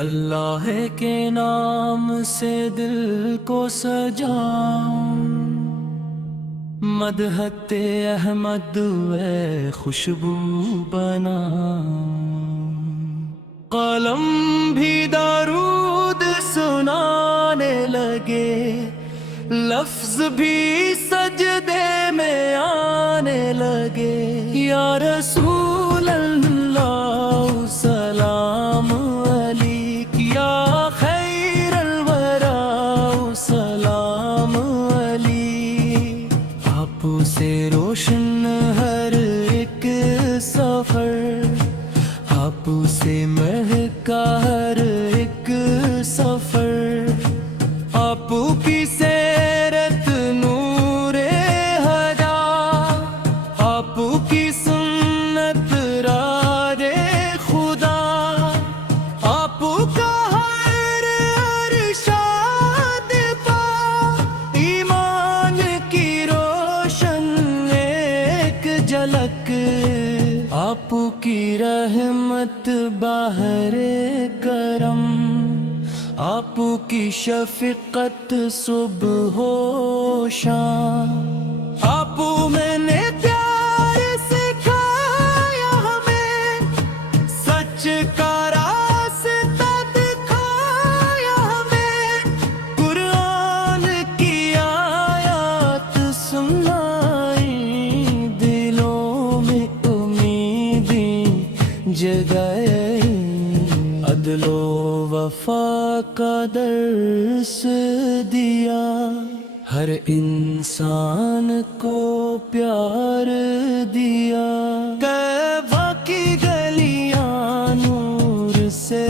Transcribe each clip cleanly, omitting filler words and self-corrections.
اللہ کے نام سے دل کو سجاؤں، مدحت احمد اے خوشبو بنا، قلم بھی درود سنانے لگے، لفظ بھی سجدے میں آنے لگے، یا رسول اللہ سلام علیک، یا خیر الورا سلام علیک، آپ سے روشن ہر ایک سفر، آپ سے مہکا ہر ایک سفر، آپ کی سیرت نور ہدا، آپ کی سنت راہ خدا، آپ کا ہر ارشاد پا، ایمان کی روشن ایک جھلک، آپ کی رحمت باہر کرم، آپ کی شفقت صبح و شام، آپ میں نے پیار سکھایا ہمیں، سچ کا راستہ دکھایا ہمیں، قرآن کی آیات سنائی، دلوں میں امیدیں جگائی، عدل و وفا کا درس دیا، ہر انسان کو پیار دیا، کعبہ کی گلیاں نور سے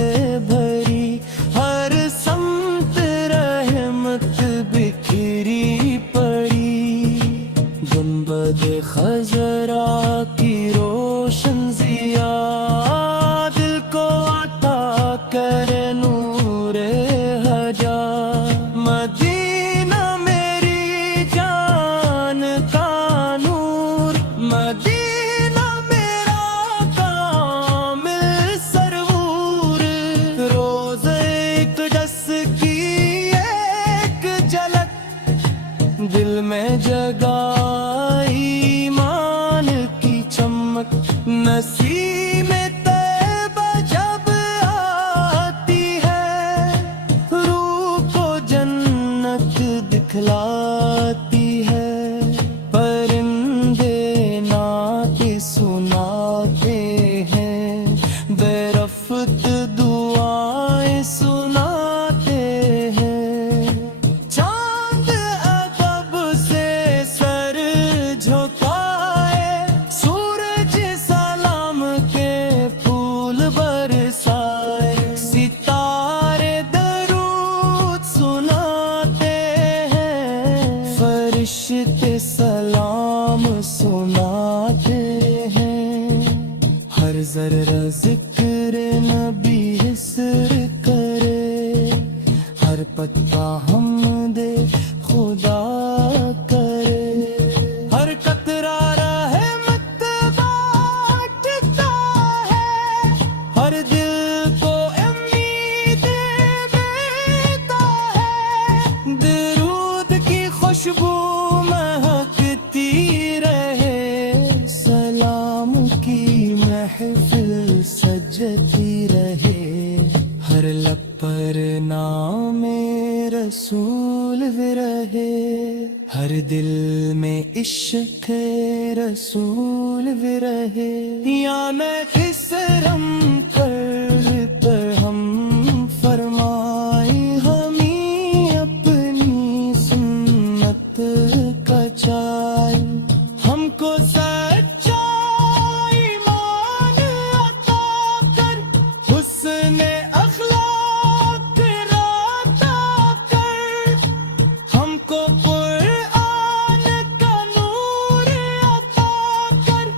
بھری، ہر سمت رحمت بکھری پڑی، گنبد خضرا کی روشن ضیا، دل کو عطا کرے نور حجا، مدینہ میری جان کا نور، مدینہ میرا کامل سرور، روز اقدس کی ایک جھلک، دل میں جگائی ایمان کی چمک، نسیم طیبہ جب آتی ہے، روح کو جنت دکھلاتی ہے، پرندے نعت سناتے ہیں، بے رفت دعائیں سناتے ہیں، چاند ادب سے سر جھکائے، سورج سلام کے پھول برسائے، ستارے درود سناتے ہیں، فرشتے سلام سناتے ہیں، ہر ذرہ ذکر نبی حسر کرے، ہر پتا حمد خدا کرے، ہر قطرہ رحمت بانٹتا ہے، ہر دل کو امید دیتا ہے، درود کی خوشبو مہکتی رہے، سلام کی محفل سجتی رہے، ہر لب پر نام رسول بھی رہے، ہر دل میں عشق رسول بھی رہے، یا میں کس رم پر ہم فرمائی، ہمیں اپنی سنت کا چائے، ہم کو سچا ایمان عطا کر، حسن اخلاق عطا کر، ہم کو قرآن کا نور عطا کر،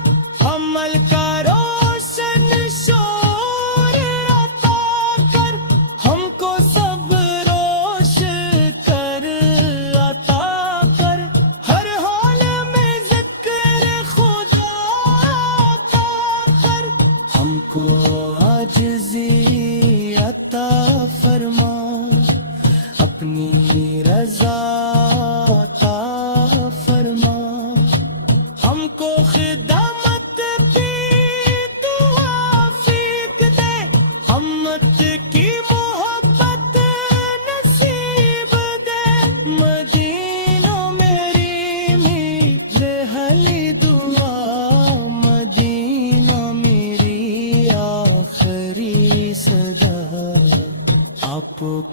عمل کا روشن شور عطا کر، ہم کو سب روش کر عطا کر، ہر حال میں ذکر خدا عطا کر، ہم کو عاجزی عطا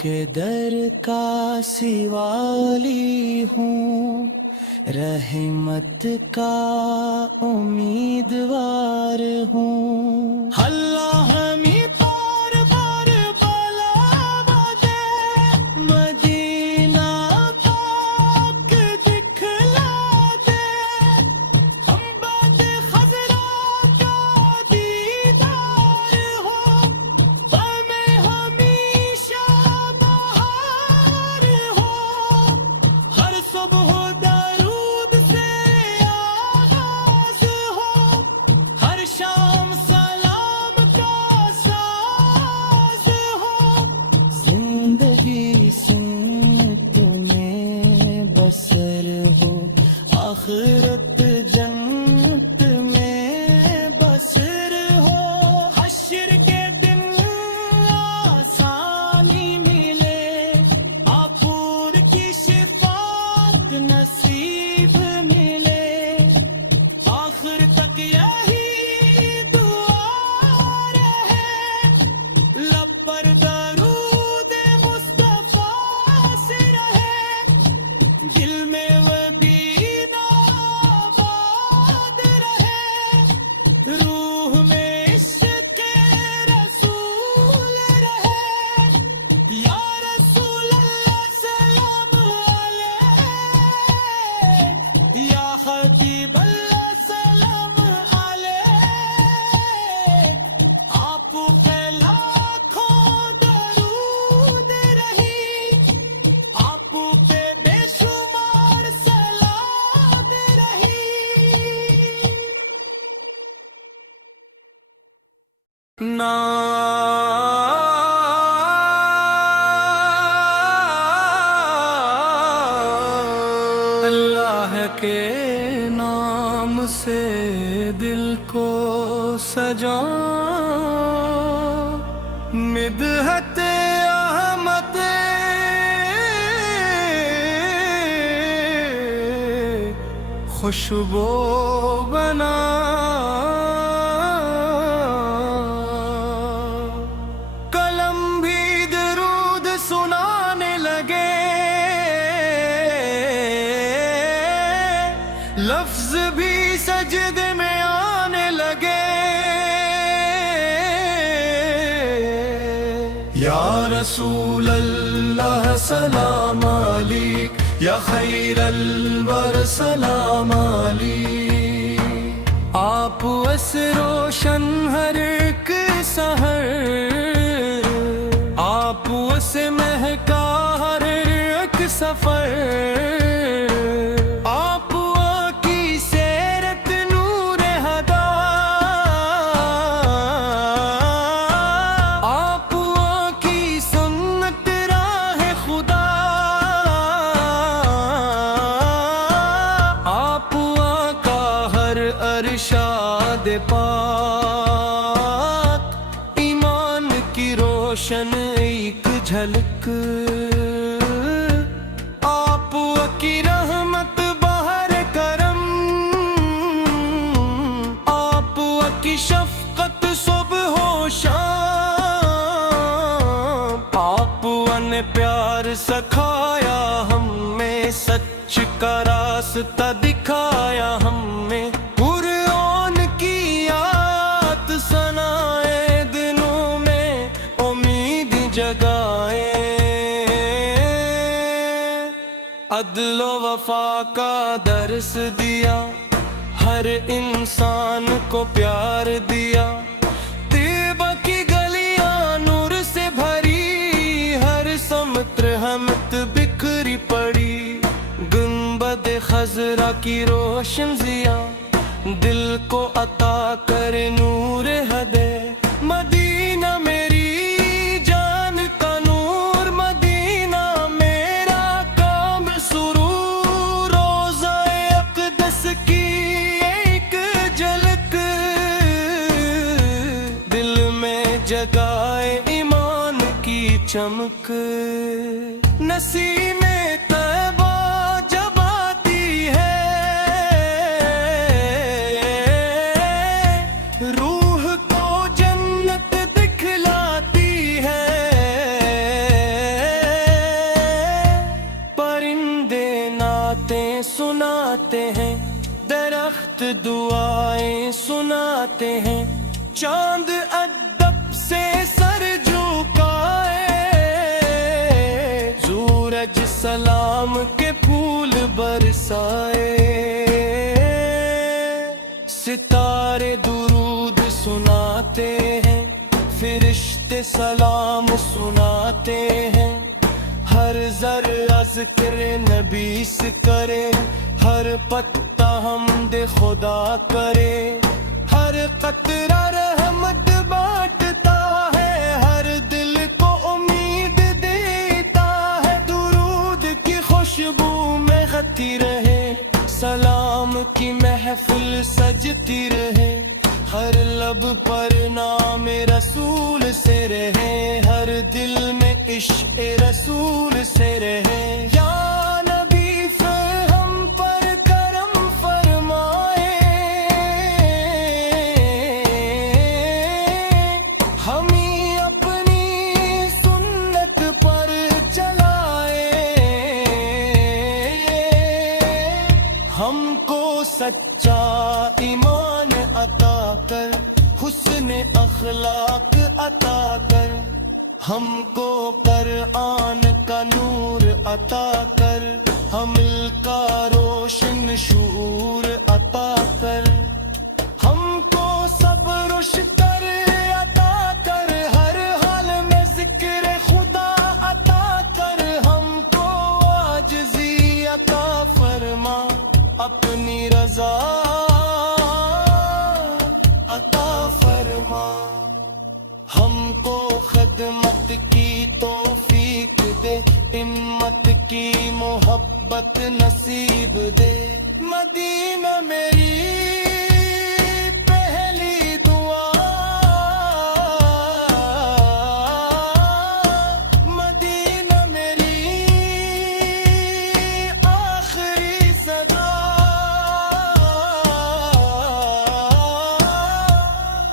کے در کا سوالی ہوں، رحمت کا امیدوار ہوں۔ اللہ ہمیں پار بار بلاوا دے، مدینہ پاک دکھلا دے، ہم باد خضرا کا دیدار ہو، ہمیں ہمیشہ بہار ہو، ہر صبح درود سے آغاز ہو، ہر شام سلام کا ساز ہو، زندگی سنت میں بسر ہو، آخرت جنت میں بسر ہو، حشر کے دن آسانی ملے، آپور کی شفاعت نصیب ملے، آخر تک یہی دعا رہے، لب پر درود مصطفیٰ سے رہے، دل میں مدینہ آباد رہے، روح میں عشق رسول رہے، یا رسول اللہ سلام علیک، یا حبیب اللہ سلام علیک، آپ پہ لاکھوں درود رہی، آپ پہ بے شمار صلات رہی۔ اللہ کے نام سے دل کو سجا، مدحت احمد خوشبو بنا، قلم بھی درود سنانے لگے، لفظ بھی سجدے میں آنے لگے، یا رسول اللہ سلام علیک، یا خیر الور سلام علیک، آپ اس روشن ہر ایک سحر، آپ اس مہکا ہر ایک سفر، آپ کی سیرت نور ہدا، آپ کی سنت راہ خدا، آپ کا ہر ارشاد پاک، ایمان کی روشن ایک جھلک، آپ کی رحمت بہر کرم، آپ کی شفقت صبح و شام، آپ نے پیار سکھایا ہمیں، سچ کا راستہ دکھایا ہمیں، قرآن کی آیات سنائے، دلوں میں امید جگائے، عدل و وفا کا درس دیا، ہر انسان کو پیار دیا، طیبہ کی گلیاں نور سے بھری، ہر سمت رحمت بکھری پڑی، گنبد خضرا کی روشن ضیا، دل کو عطا کر نور ہدے، مدینہ میری جان کا نور، مدینہ میرا کام سرور، روضہ اقدس کی ایک جھلک، دل میں جگائے ایمان کی چمک، نسیم طیبہ جب آتی ہے، روح کو جنت دکھلاتی ہے، ادب سے سر جھکائے، سورج سلام کے پھول برسائے، ستارے درود سناتے ہیں، فرشتے سلام سناتے ہیں، ہر ذرہ ذکر نبی سے کرے، ہر پتا حمد خدا کرے، ہر قطرہ رحمت بانٹتا ہے، ہر دل کو امید دیتا ہے، درود کی خوشبو میں غتی رہے، سلام کی محفل سجتی رہے، ہر لب پر نام رسول سے رہے، ہر دل میں عشق رسول سے رہے، یا نبی پھر ہم پر کرم فرمائے، ہمیں اپنی سنت پر چلائے، ہم کو سچا ایمان عطا کر، حسن اخلاق عطا کر، ہم کو قرآن کا نور عطا کر، حمل کا روشن شعور عطا کر، ہم کو صبر و شکر عطا کر، ہر حال میں ذکر خدا عطا کر، ہم کو عاجزی عطا فرما، اپنی رضا عطا فرما، ہم کو خدمت کی توفیق دے، ہمت کی محبت نصیب دے، مدینہ میری پہلی دعا، مدینہ میری آخری صدا،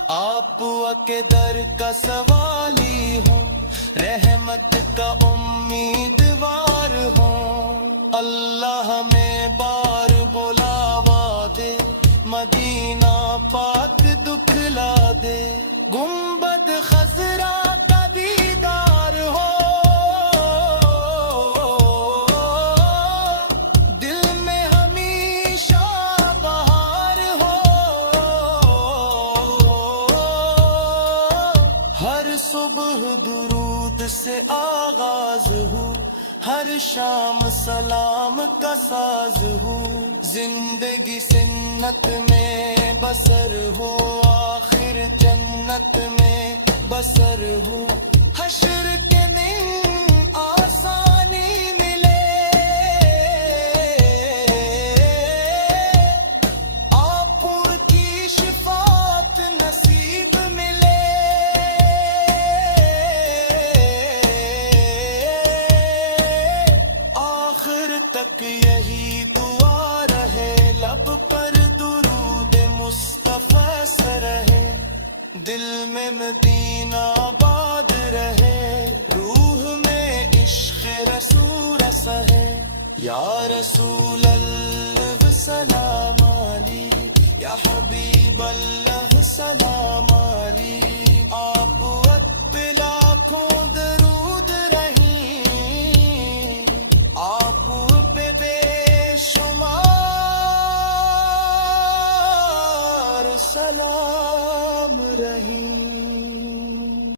آپ کے در کا سوالی ہوں، رحمت کا امیدوار ہوں، اللہ میں بار بلاوا دے، مدینہ پاک دکھلا دے، گنبد خضرا کا دیدار ہو، دل میں ہمیشہ بہار ہو، ہر صبح درود سے آغاز ہو، ہر شام سلام کا ساز ہو، زندگی سنت میں بسر ہو، آخر جنت میں بسر ہو، حشر کے دن آسانی ملے، آپ کی شفاعت نصیب ملے، آخر تک یہی دعا رہے، لب پر درود مصطفیٰ سے رہے، دل میں مدینہ آباد رہے، روح میں عشق رسول رسے، یا رسول اللہ سلام علیک، یا حبیب اللہ سلام علیک، آپ